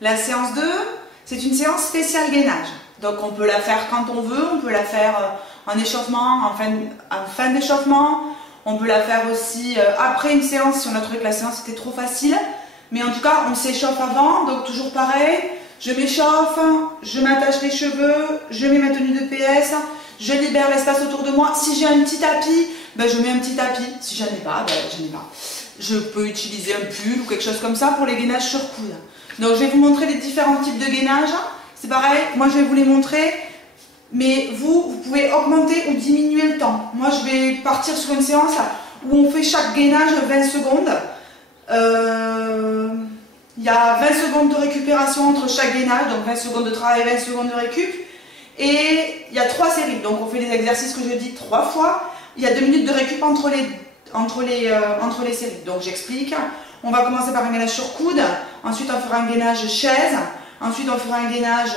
La séance 2, c'est une séance spéciale gainage. Donc on peut la faire quand on veut, on peut la faire en échauffement, en fin d'échauffement, on peut la faire aussi après une séance si on a trouvé que la séance était trop facile. Mais en tout cas, on s'échauffe avant, donc toujours pareil, je m'échauffe, je m'attache les cheveux, je mets ma tenue de PS, je libère l'espace autour de moi. Si j'ai un petit tapis, ben je mets un petit tapis. Si j'en ai pas, ben j'en ai pas. Je peux utiliser un pull ou quelque chose comme ça pour les gainages sur coude. Donc je vais vous montrer les différents types de gainage. C'est pareil, moi je vais vous les montrer, mais vous pouvez augmenter ou diminuer le temps. Moi je vais partir sur une séance où on fait chaque gainage 20 secondes. Il y a 20 secondes de récupération entre chaque gainage, donc 20 secondes de travail, 20 secondes de récup. Et il y a 3 séries, donc on fait les exercices que je dis 3 fois. Il y a 2 minutes de récup entre les séries. Donc j'explique. On va commencer par un gainage sur coude, ensuite on fera un gainage chaise, ensuite on fera un gainage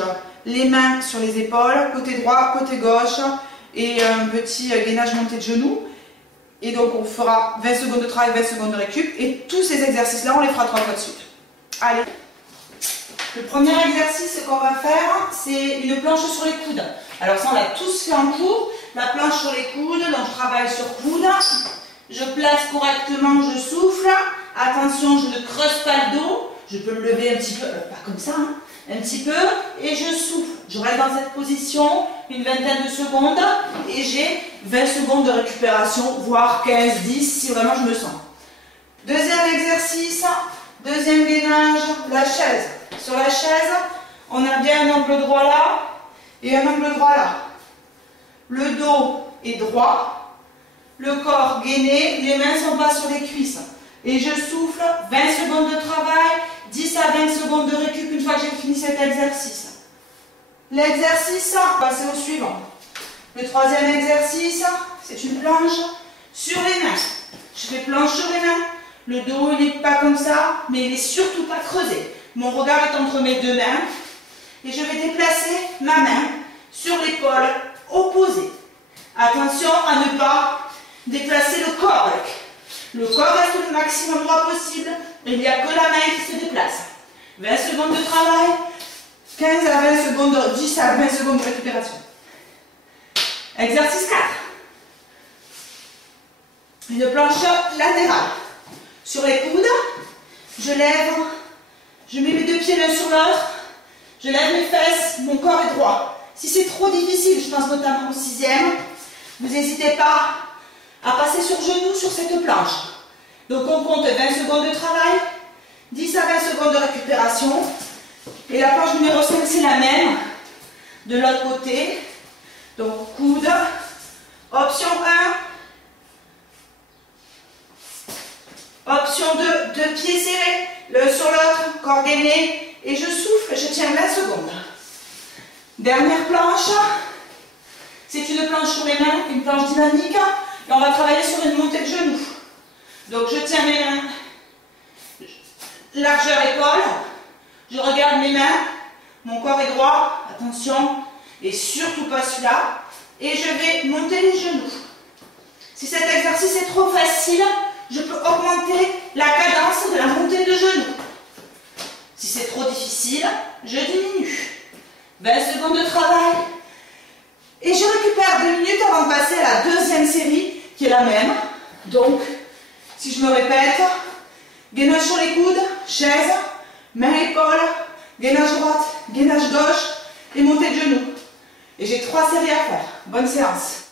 les mains sur les épaules, côté droit, côté gauche, et un petit gainage monté de genoux. Et donc on fera 20 secondes de travail, 20 secondes de récup, et tous ces exercices-là, on les fera 3 fois de suite. Allez. Le premier exercice qu'on va faire, c'est une planche sur les coudes. Alors ça, on l'a tous fait en cours. La planche sur les coudes, donc je travaille sur coude. Je place correctement, je souffle. Attention, je ne creuse pas le dos. Je peux le lever un petit peu, pas comme ça, hein, un petit peu, et je souffle. Je reste dans cette position une vingtaine de secondes, et j'ai 20 secondes de récupération, voire 15, 10, si vraiment je me sens. Deuxième exercice, deuxième gainage, la chaise. Sur la chaise, on a bien un angle droit là et un angle droit là. Le dos est droit, le corps gainé, les mains sont pas sur les cuisses. Et je souffle, 20 secondes de travail, 10 à 20 secondes de récup une fois que j'ai fini cet exercice. L'exercice, passez au suivant. Le troisième exercice, c'est une planche sur les mains. Je fais planche sur les mains. Le dos, il n'est pas comme ça, mais il n'est surtout pas creusé. Mon regard est entre mes deux mains et je vais déplacer ma main sur l'épaule opposée. Attention à ne pas déplacer le corps. Le corps reste le maximum droit possible et il n'y a que la main qui se déplace. 20 secondes de travail, 15 à 20 secondes, 10 à 20 secondes de récupération. Exercice 4. Une planche latérale. Sur les coudes, je lève, je mets mes deux pieds l'un sur l'autre, je lève mes fesses, mon corps est droit. Si c'est trop difficile, je pense notamment au 6e, vous n'hésitez pas à passer sur genoux sur cette planche. Donc on compte 20 secondes de travail, 10 à 20 secondes de récupération. Et la planche numéro 5, c'est la même, de l'autre côté. Donc coude, option 1. Option 2, deux pieds serrés, l'un sur l'autre, corps gainé, et je souffle, je tiens 20 secondes. Dernière planche, c'est une planche sur les mains, une planche dynamique, et on va travailler sur une montée de genoux. Donc je tiens mes mains, largeur épaule, je regarde mes mains, mon corps est droit, attention, et surtout pas celui-là, et je vais monter les genoux. Si cet exercice est trop facile, je peux augmenter la cadence de la montée de genoux. Si c'est trop difficile, je diminue. 20 secondes de travail. Et je récupère 2 minutes avant de passer à la deuxième série, qui est la même. Donc, si je me répète, gainage sur les coudes, chaise, main, épaule, gainage droite, gainage gauche et montée de genoux. Et j'ai 3 séries à faire. Bonne séance.